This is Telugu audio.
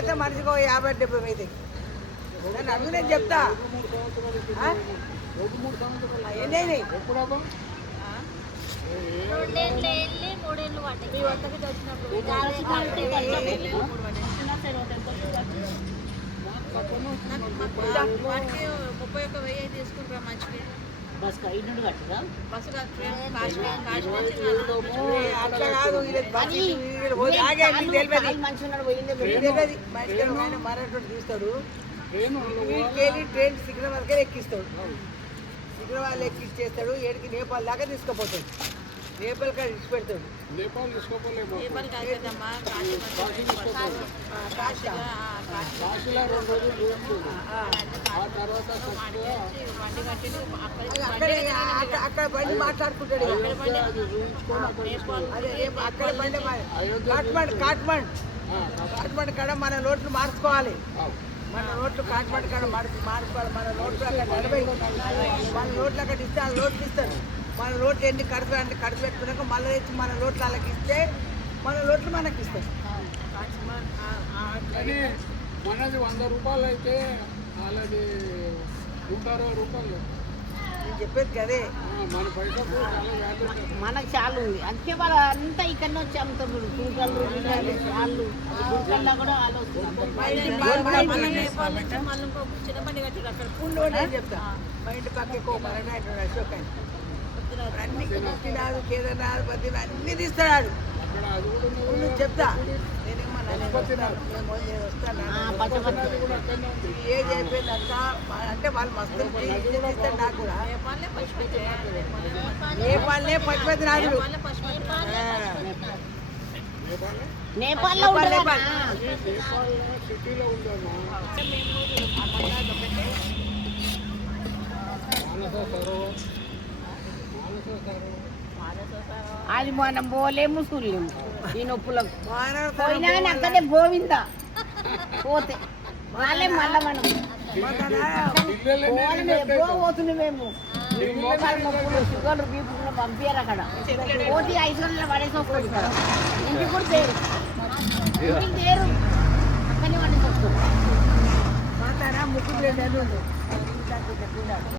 అయితే మనిషికి 50-70 అవుతాయి. నేను అడుగు నేను చెప్తా ఎన్ని వాటికి 31,000 తీసుకుంటారా మంచిగా బస్ ఇన్నుండి కట్టరా బస్సు అట్లా కాదు మరాఠోడు తీస్తాడు వీటికెళ్ళి ట్రైన్ సికింద్రాబాద్కే ఎక్కిస్తాడు. సికింద్రాబాద్ ఎక్కిచ్చేస్తాడు. ఏడికి నేపాల్ దాకా తీసుకుపోతాడు. నేపాల్ కాడ ఇచ్చి పెడతాడు. నేపాల్ కాదమ్మా అక్కడ బండి మాట్లాడుకుంటాడు. అదే అక్కడ బండి కాట్మండ్ కాడ మన నోట్లు మార్చుకోవాలి. మన నోట్లు కాట్మండ్ కాడ మార్చుకోవాలి. మన నోట్లు అక్కడ 40 మన నోట్లు అక్కడ ఇస్తే ఆ నోట్లు ఇస్తారు. మన నోట్లు ఎన్ని కడుపు అంటే కడుపు పెట్టుకున్నాక మళ్ళీ తెచ్చి మన నోట్లు వాళ్ళకి ఇస్తే మన నోట్లు మనకి ఇస్తారు. మనది 100 రూపాయలు అయితే వాళ్ళది 160 రూపాయలు. నేను చెప్పేది కదే మన పైసలు మనకు చాలా ఉంది. అందుకే వాళ్ళు అంతా ఇక్కడనే వచ్చి అమ్ముతారు. తూకలు చాలు తూకల్లో కూడా వాళ్ళు చెప్తా. మా ఇంటి పక్కకు మరణాడు అశోక్ అని అన్ని ముక్తినాథ్ కేదార్నాథ్ బద్రీనాథ్ అన్ని తీస్తాడు. నువ్వు చెప్తా నేనేమో నేను వస్తాను ఏజ్ అయిపోయింది అంతా అంటే వాళ్ళు మస్తు తీస్తారు. నాకు కూడా నేపాల్నే పశుపతినాథుడు నేపాల్లో సిటీలో ఉందమ్మా. అది మనం పోలేము చూడలేము. ఈ నొప్పులకు పోయినా అక్కడే గోవిందా పోతే వాళ్ళే మళ్ళా మనం పోతుంది. మేము మోకాలు నొప్పులు షుగర్ బీపీ పంపించారు. అక్కడ పోతే 5 గంటల పడేసి వస్తుంది. ఇంటికి కూడా తేరు ఇంటికి తేరు అక్కడనే పడేసి వస్తుంది. ముక్కు